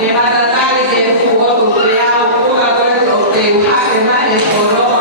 Llevar a tal y que jugó tu creado, pura, todo eso, Kalau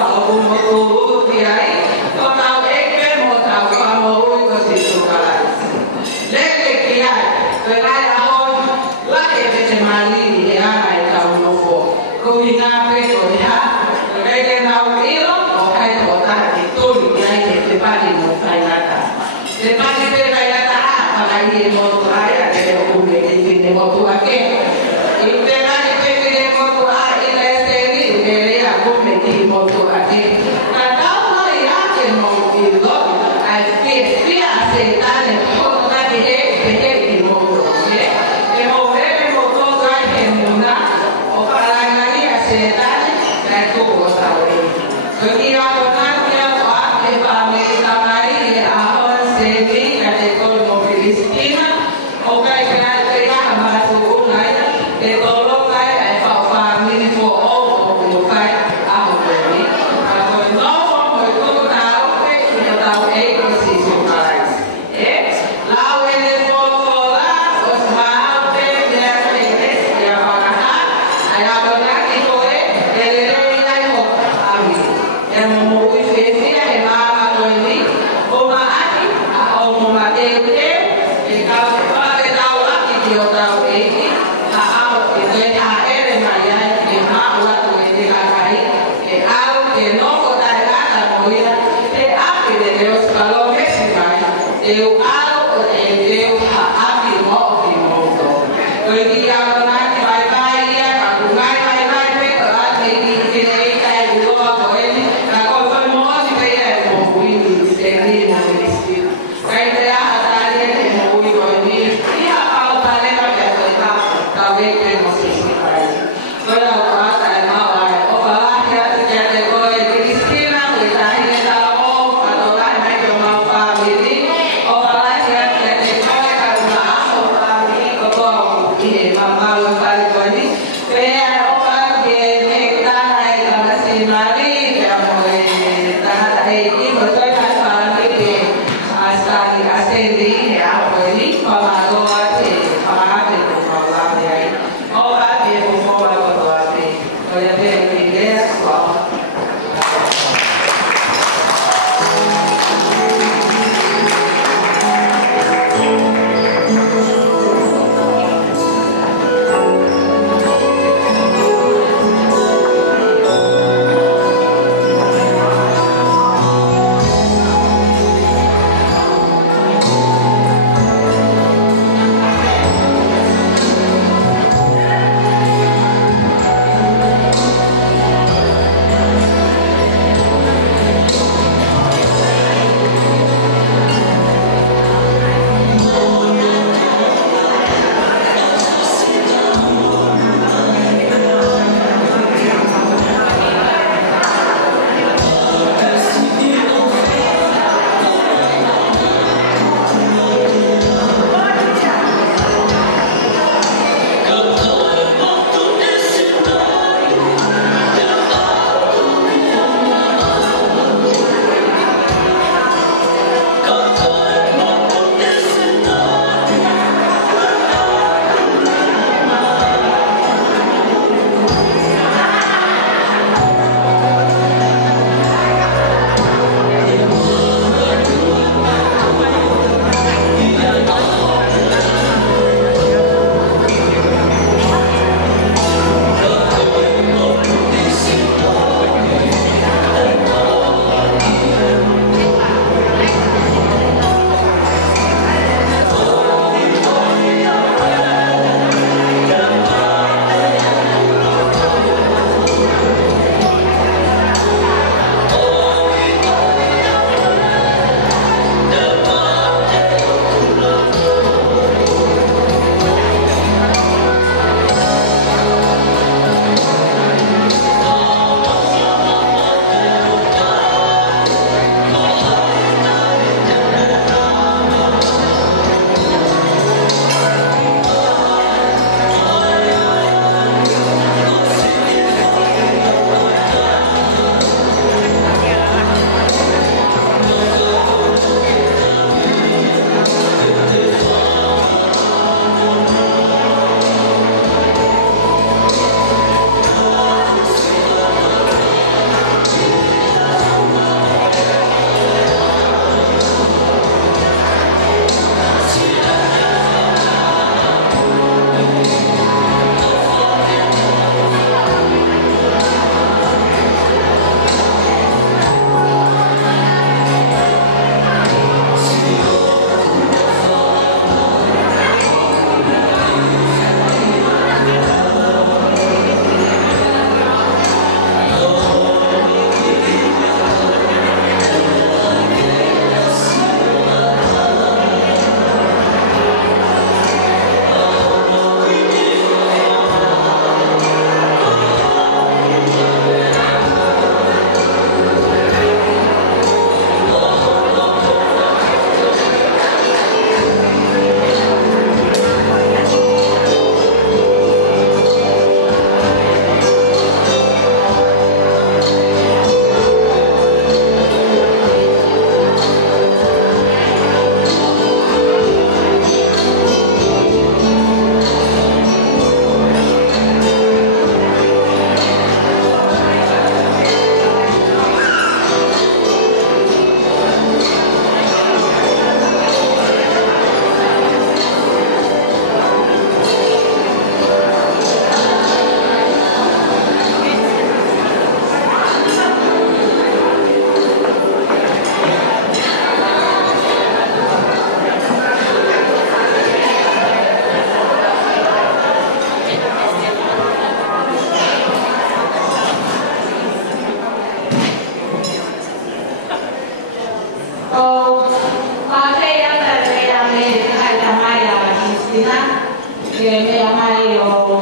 Puede no,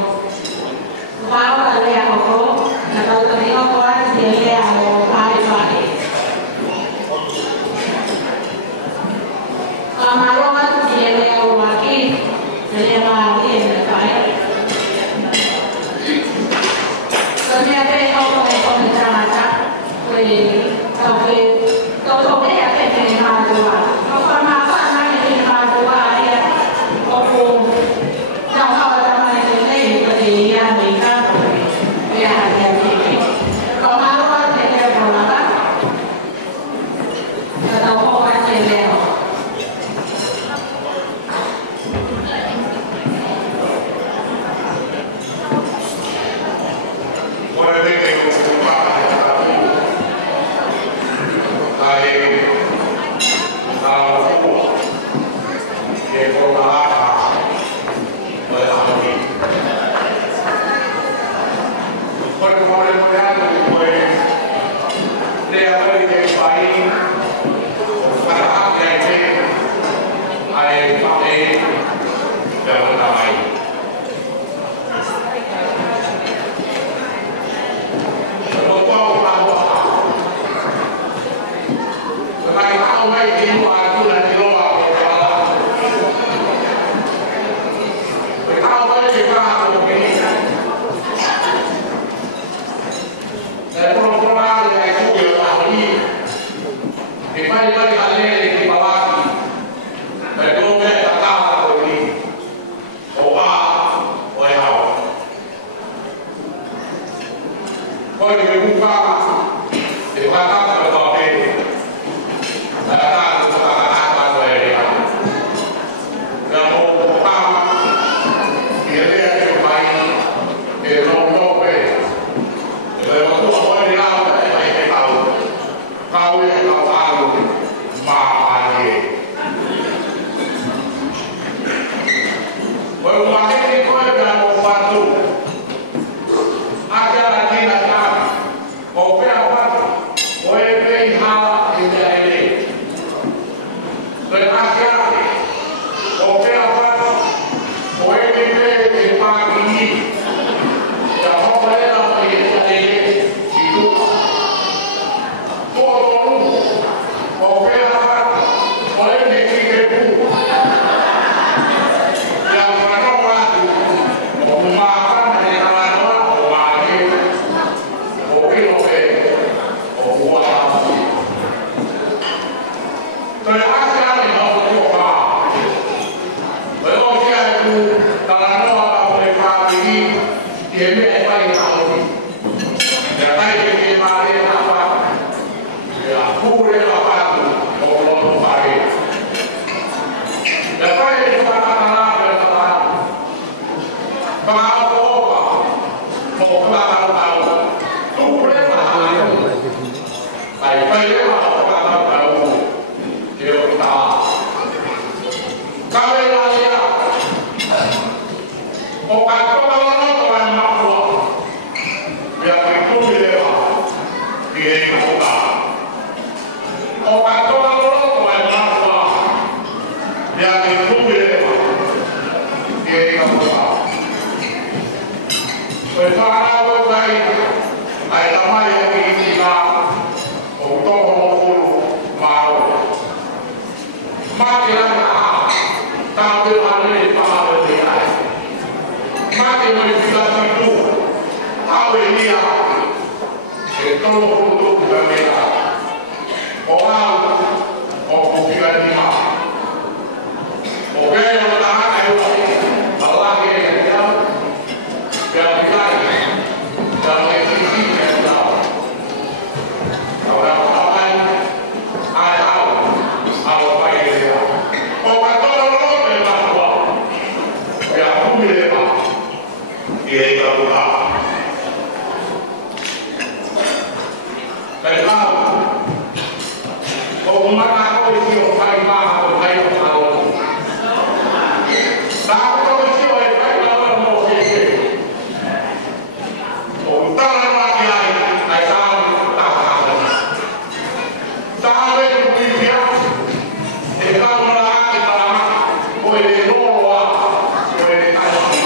puede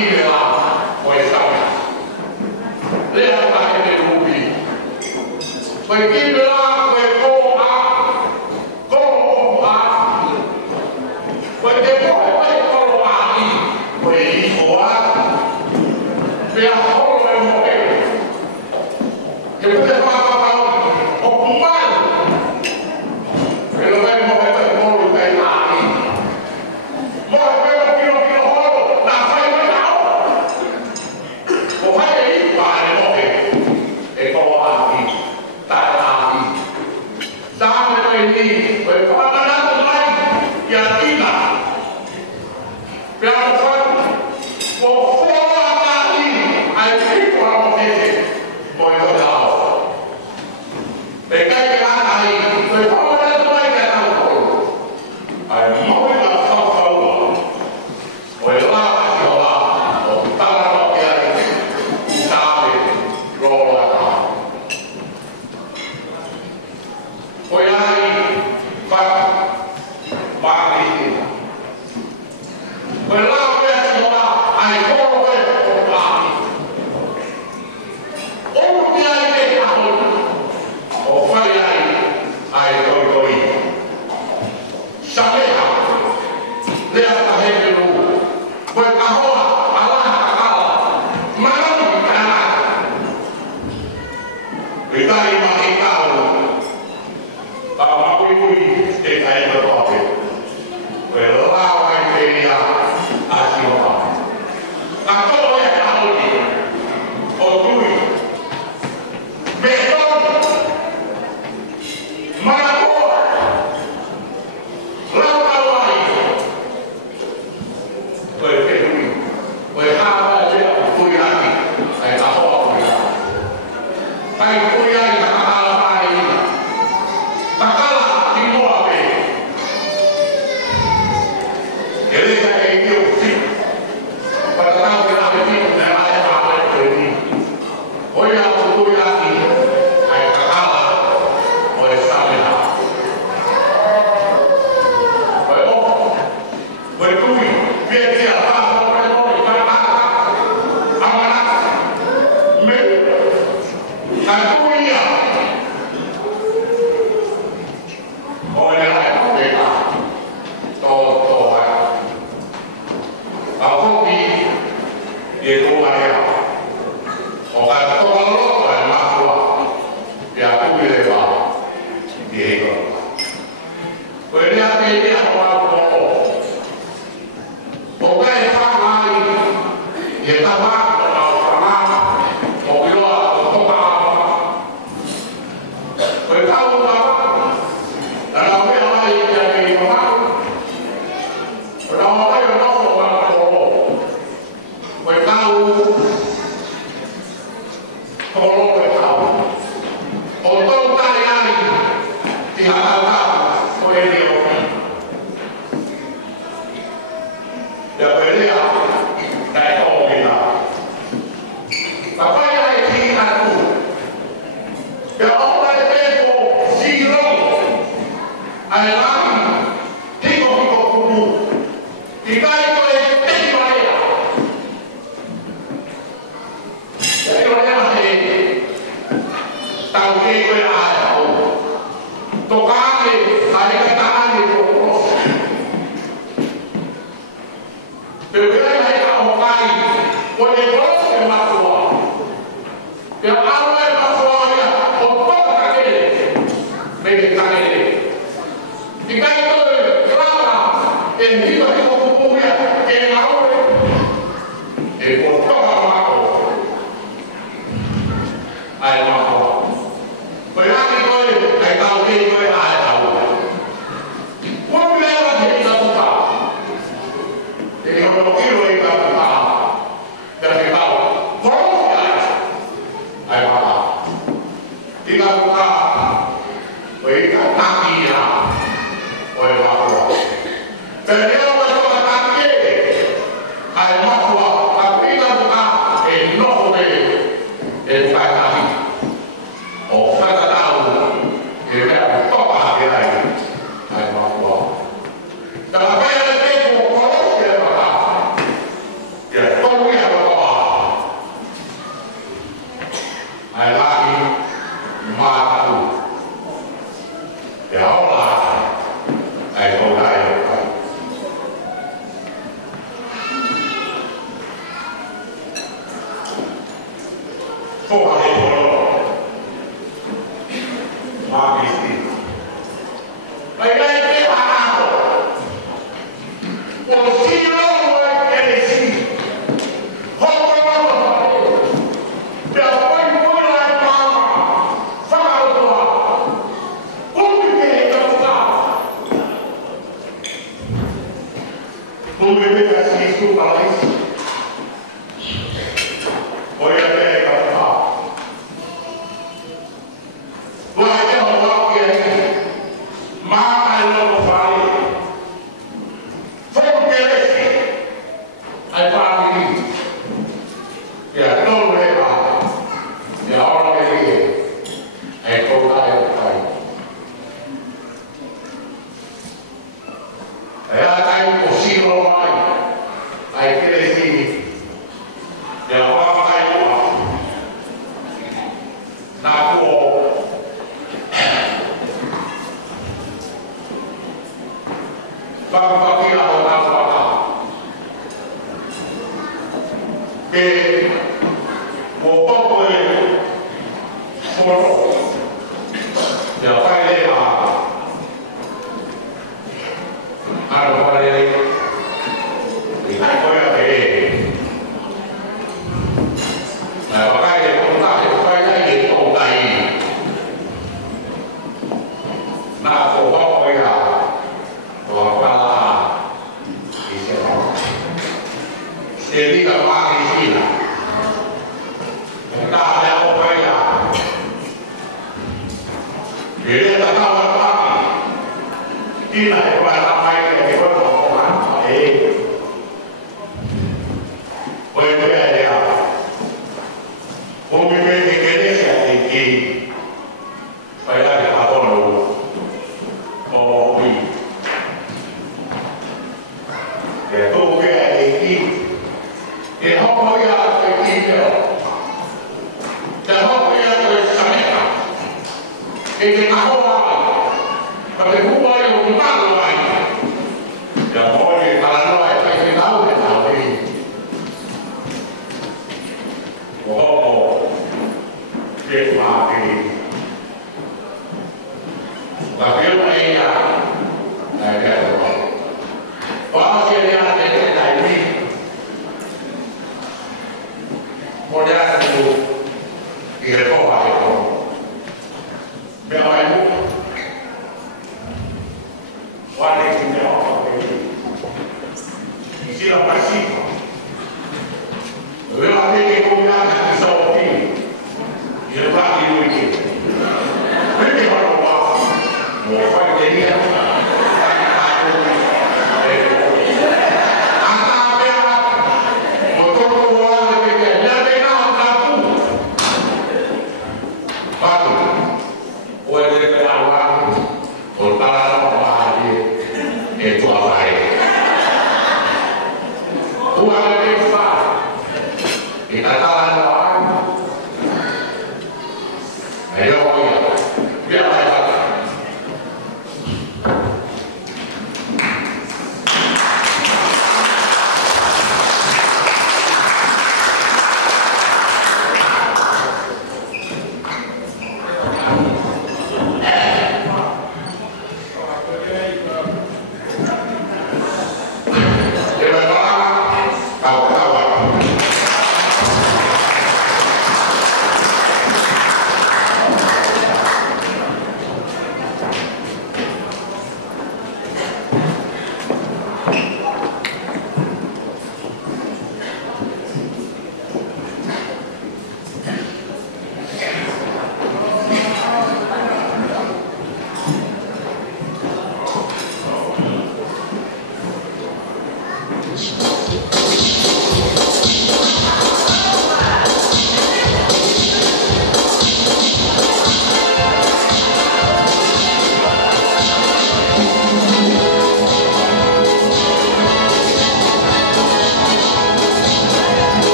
Al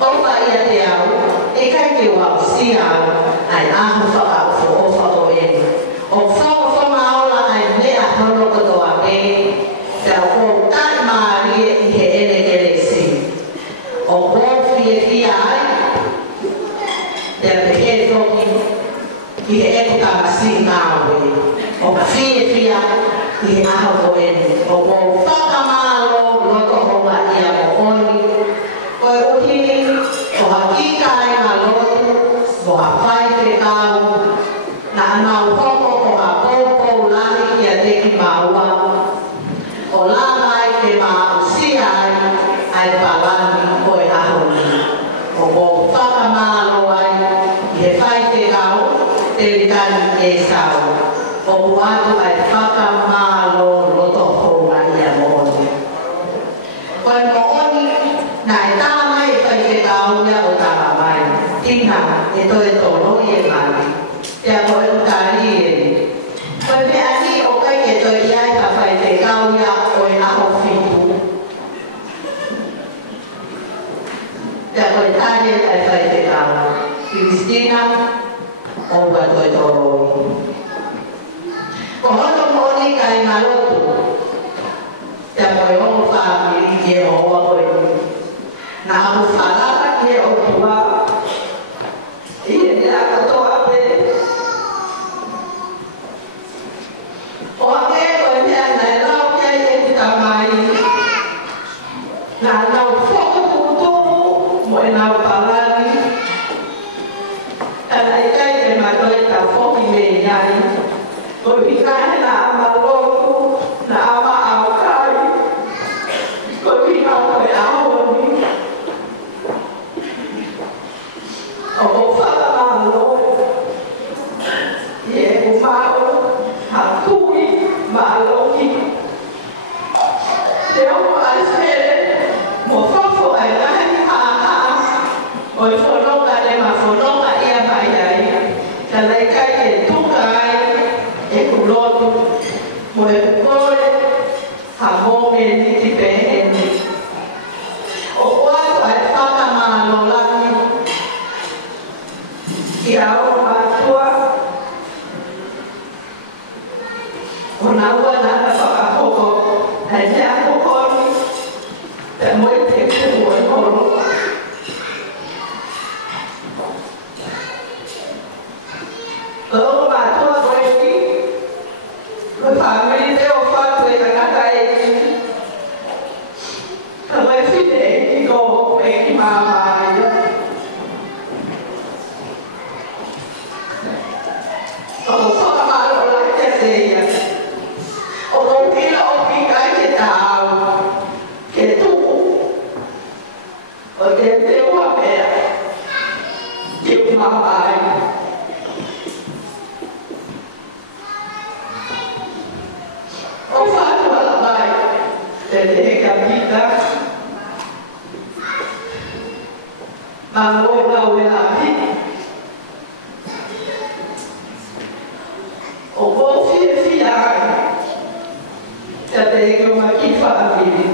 Oma ia te au, e kai te wau si au, ai aho whaka o e. O whamaola ai mea hono katoa e, te a o tai maari i he ele si. O fia ai, te a pehe toki, i he eko tāmasi ngāwe. O fia i he aho ko e. O whakamalo loto honga ia mo honi. Koe uhi, o hakika e ngā lotu, o ha whai te kau, na anau hoko o ha pōpou lahi ki a teki maua. O la mai te maa usia ai palani koe ahoni. O whakamalo ai, i he whai te kau, te ritani e sau. O buatu ai whakamalo loto honga ia mo honi. Koe mo honi, na e tāmai e whai te kau ia o tāma mai. Tina e toi tolo i e mani. Te a koe utari e. Koe me ani o kai e toi iai ka whai te kau ia o e aho whitu. Te a koe tari e whai te kau. Kristina o ua toi tolo i. Ko hono moni kai ngā lotu. Te a koe hongo whaamiri e o hoa koe. Na amu whanara ki e o tua. I e nea katoa pe. O ake koe nea nai lau kia i e tita mai. Nā nau whakaputomu mo e nau palani. Ana i kai te matoi ta whoki me iai. Ko hikahe na ama loku, na ama au kai. Ko hika koe ahoni. O whakamalo, i e umao, hakui, maaloki. Te omo ai sere, mo whafo ai lahi haa, o i whanonga le ma whanonga ia mai ai. Ka leikai e tuka ai, e kulotu, mo e kukoe, ha mōme niti peheni. O watu ai whakamalo laki, i ao mātua, o nā ua nana whakahoko, hei te ahokoni, te moe te kumu e horo. Ko o mātua koe ki, koe whamiri te o whatu e tangata e ki, ka koe white e ki ko e ki māmāia. O whakamaro la te teia. O pila o pika ke tāu, ke tuku. O te te ua mea, ki umamai. O whatua la mai, te heka pita. Mango lau e la pita. O fia ai, te te eke o maki whaamiri.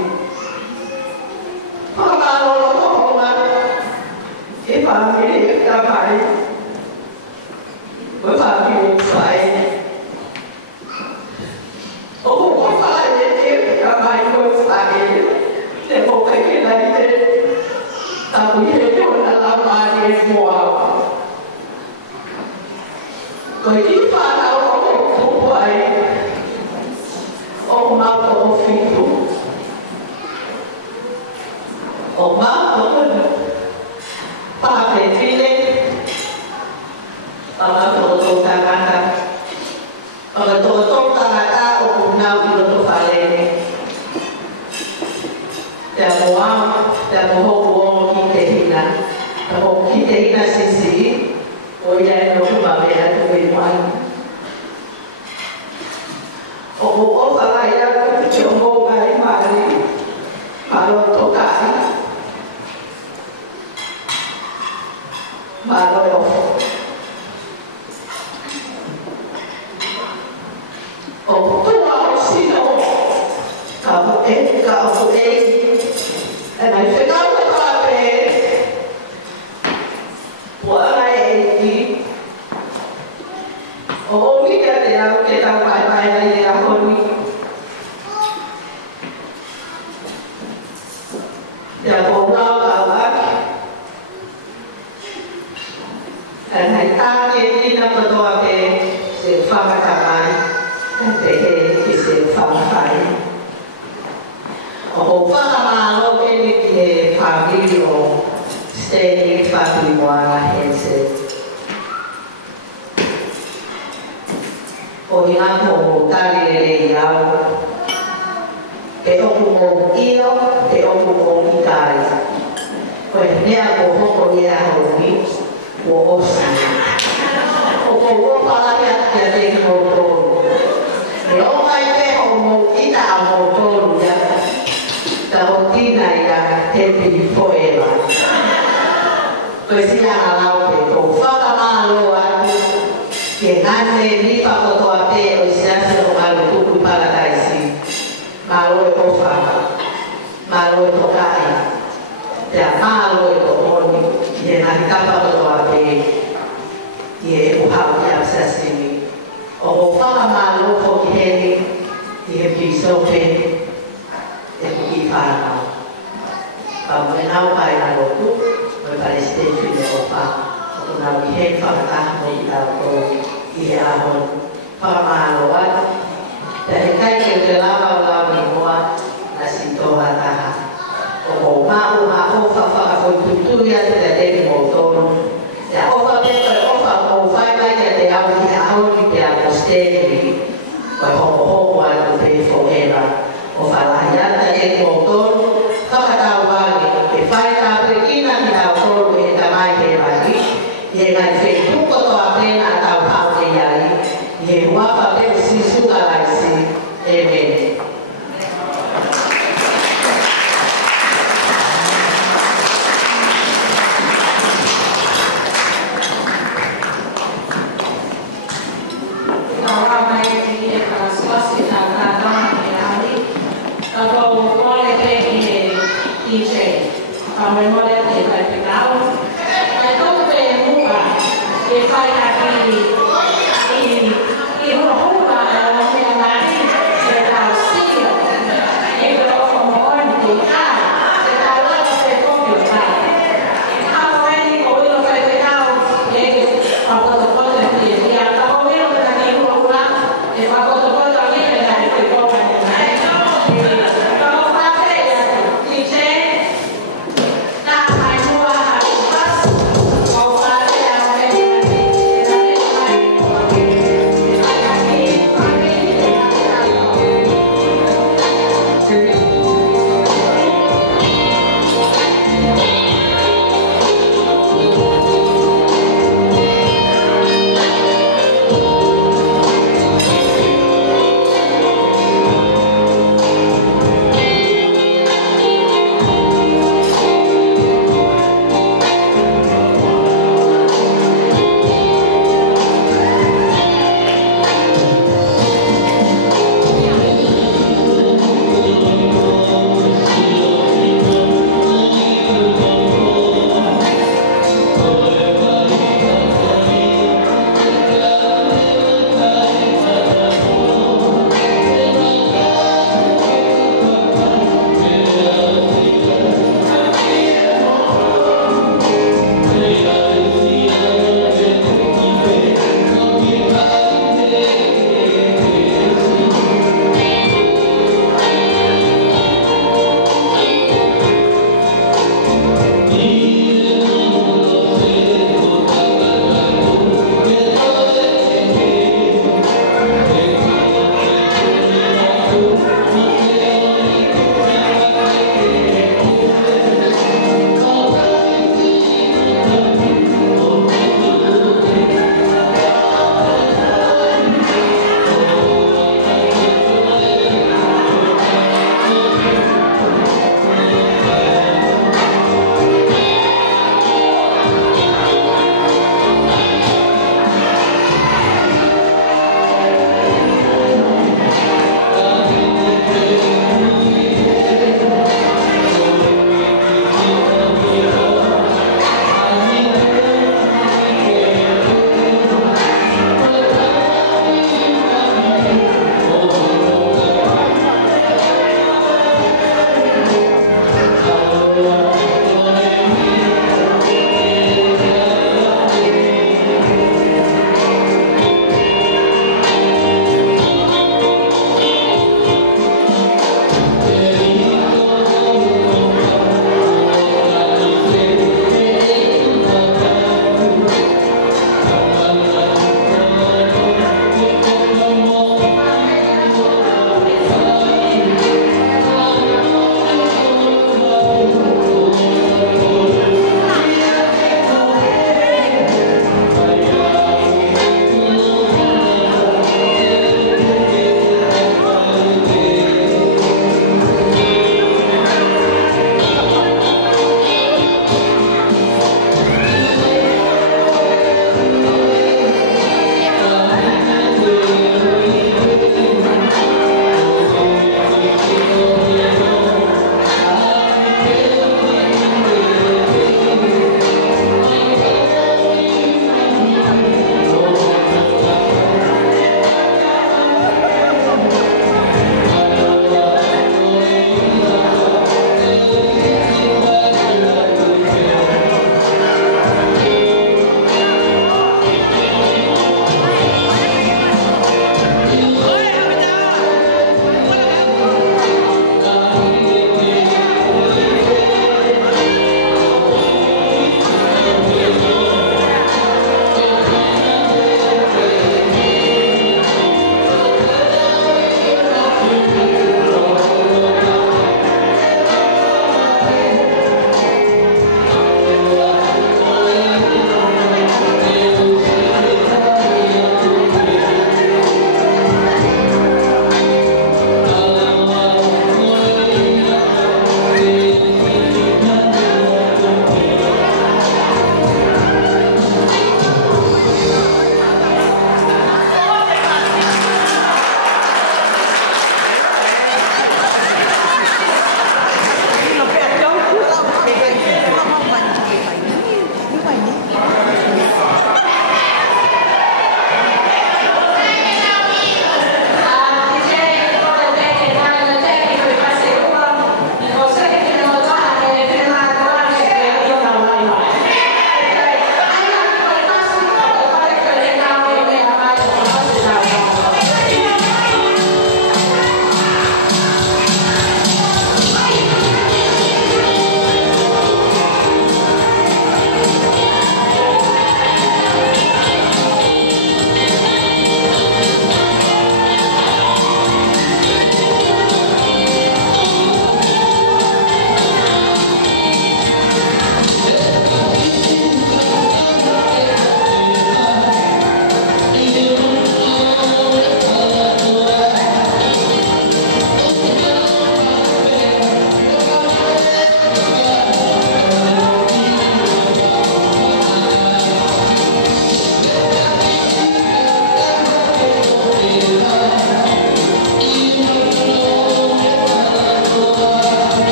Whakamalo loto honga, e whaamiri e ka mai. Koe whaamiri e whae. O koe whae e ka mai koe whae. Te moka ke nai te tapu i he kona la mai e moa. Koe ki whanau o mato o fitu. O mato pāpe file, o mato o tō tangata. O mato o tō tangata o punau i loto whalene. Te moa, te mohoku o ki te hina. Te mohoku ki te hina sisi, o ia e no kumawea tu e mai. O whalai aku te o mō mai mari, maro tokai, maro e ofo. O tua o sino, ka mo e, ka o e, e mai whenau e kape, pua ai e ki, O mira te hago que tal pai na ia honi. Ya ko wa wa. Ai ta ke ni na ko to ate se fa ka mai. Te ke se fa fai. O fa ma lo ke ni ke fa video. Stay fa ki wa hense. O ina ko tali le iau e o ko ino e o ko itai ko ne a ko hoko ia ho ni o osi o ko o pala ia te ko to e o mai te ho mo ita a mo to ia ta o tina ia te pi forever ko si ana lau te ko whaka malo atu ke ngane ni whakoto a te o siasa o malu tuku paradaisi. Malo e ofa, malo e tokai, te a malo e tohoni, i e nari tapa koto a te, i e uhau ki a sasini. O o whaka malo ko ki heni, i e pisope, e ki whanau. Pau me nau pai na lotu, me pare stefi ne ofa, o nau i hen whakataha mo i tau ko, i e ahon, whakamalo atu. Te he kai ke te lava o lau ni moa na si toha taha. O ko mau ha ofa whaka koi tuturi atu te teki mo tono. Te ofa peko e ofa o whai mai ke te au ki a auri te a kosteni. Koi hoko hoko atu te forever. O whalahi ata teki mo tono. Whakatau wangi. E whai tā prekina ki tau tolu e tamai he wahi. I e ngai whai tuko toa pena tau hau te iai. I e wapa peko si suga laisi. Amen.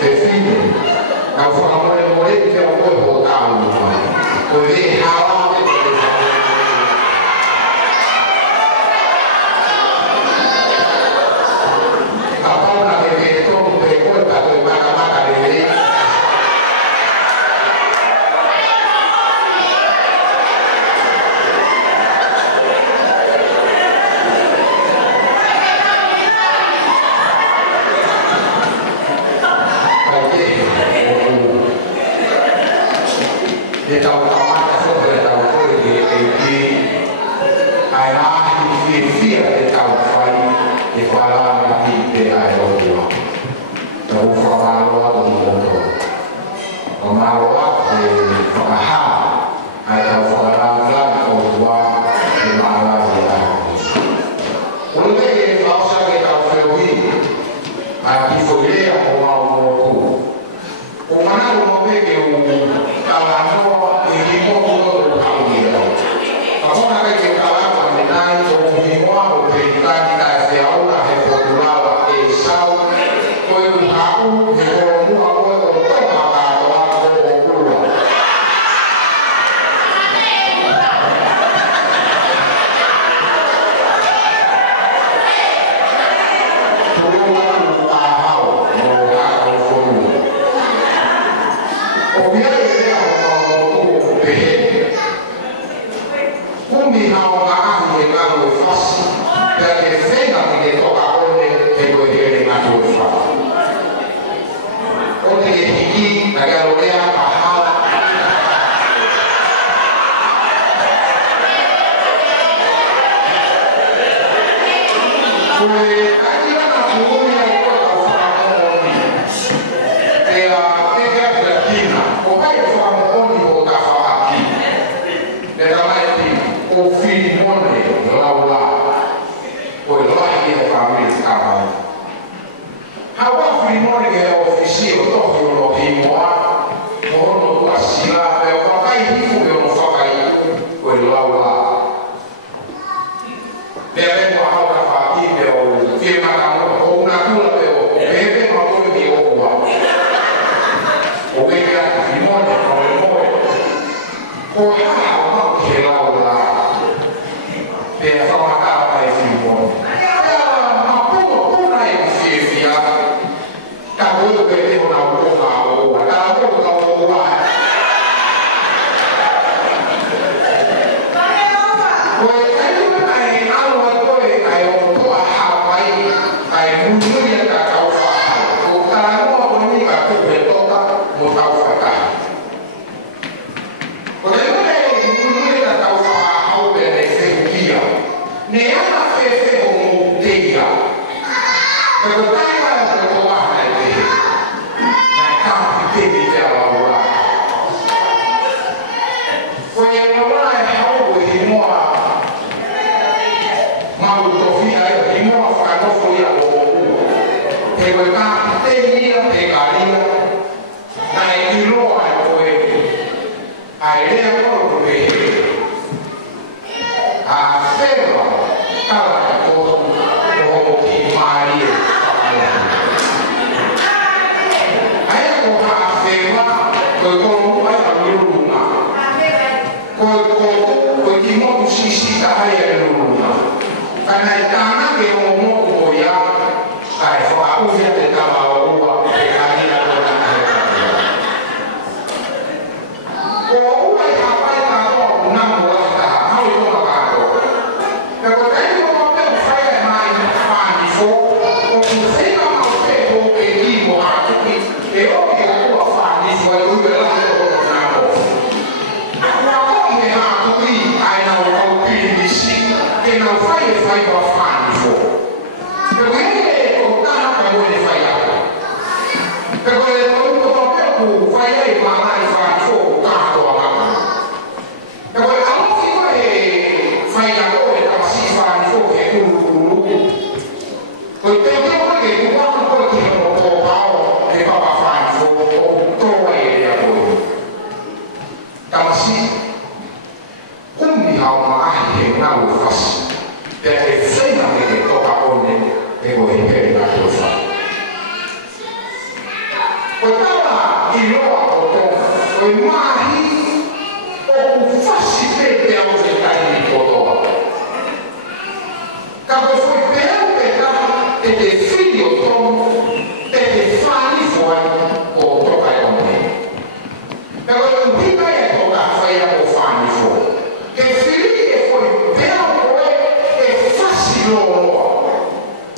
Fefine, na ufaka mwele mwele kia mwe hotau Io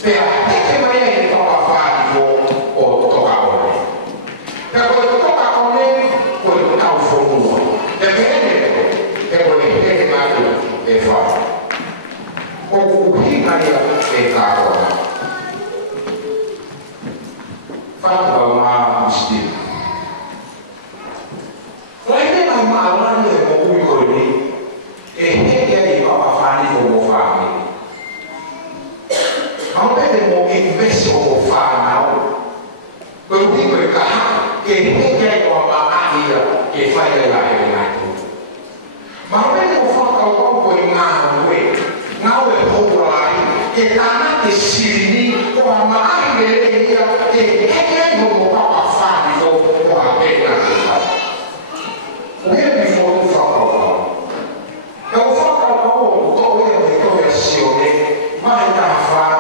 Pea que mai e toka fai o toka one. Te ko toka one ko tau fono. Te pene te ko e mai e fa. O kuhina ya e ka ona. Fa ma sti. Lain mai ma ne ko ku ko ni. E he e pa fani ko fani. Mau pede mo invece mo fa now. Quello di quel caso che è con la macchina che fai la tu. Ma pede mo fa qualcosa in mano now è popolare che tanti si con la macchina che è mo pa fa di con la pena che fa. Come mi fuori fa qualcosa. Devo fare qualcosa dove è versione ma è da fare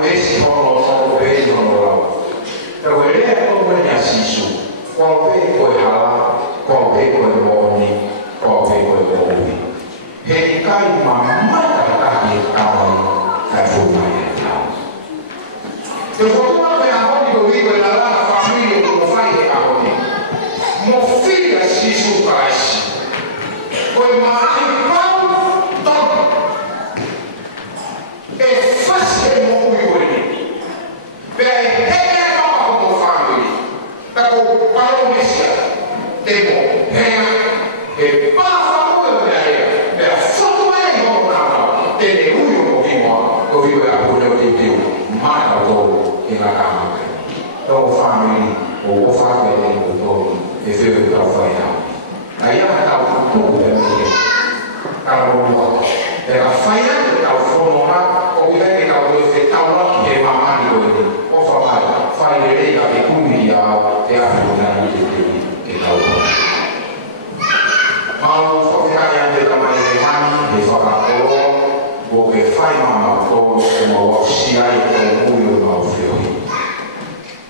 Messi non lo vedo, non lo vedo. Perché come ne assiso, come poi hala, come poi moni, come poi moni. E kai mamma da kamai, kai fumai e fortuna che a ogni dove la famiglia come fai a ogni. Mo figlio assiso paesi. Poi mai e facile mo per e come famiglia da quando messia tempo e passa poi per sotto me e lui lo vivo a quello di più ma lo in la camera dopo famiglia o fa per tempo e se lo fai aí ela tudo cara boa ela faz o forno lá o que é que ela vai fazer lá que é mamãe do o família faz ele a comida e a comida que ela mau família de tamanho de mãe de falar o que faz mamãe todo como o se aí com muito mal feio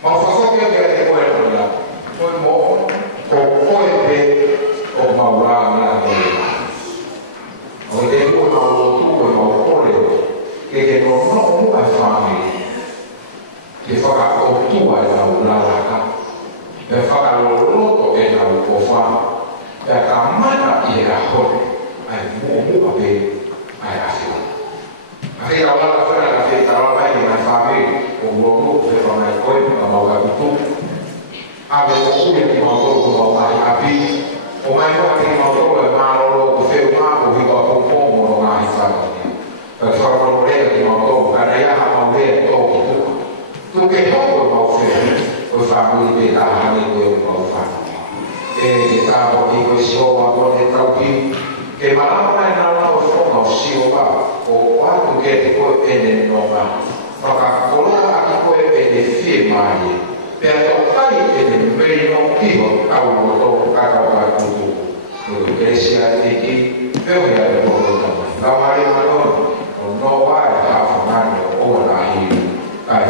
mas fazer o que é que pode lá foi bom o maurana o tempo não tudo que não vai fazer que fala o tua na lá que fala o loto é na o fa é a camada e a roda aí o papel aí a fila a lá fora a fila lá vai na família o loto é para mais coisa para mal tudo a ver o que é motor vai abrir o mais que motor é malo o seu mapa o rico como não há isso per fare un problema di motor, ma ne ha un vero poco. Tu che poco non fai, puoi fare un liberato di quello che non fai. E capo di questo lavoro di troppi, che malamma non lo si va, o quanto che poi prende non va. Ma coloro che poi prende firmare, per toccare il meno vivo, cavolo, dopo cavolo, tutto. Che sia di chi, per un la Maria Madonna. No vai a formare ora il fai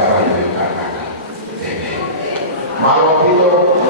ma lo capito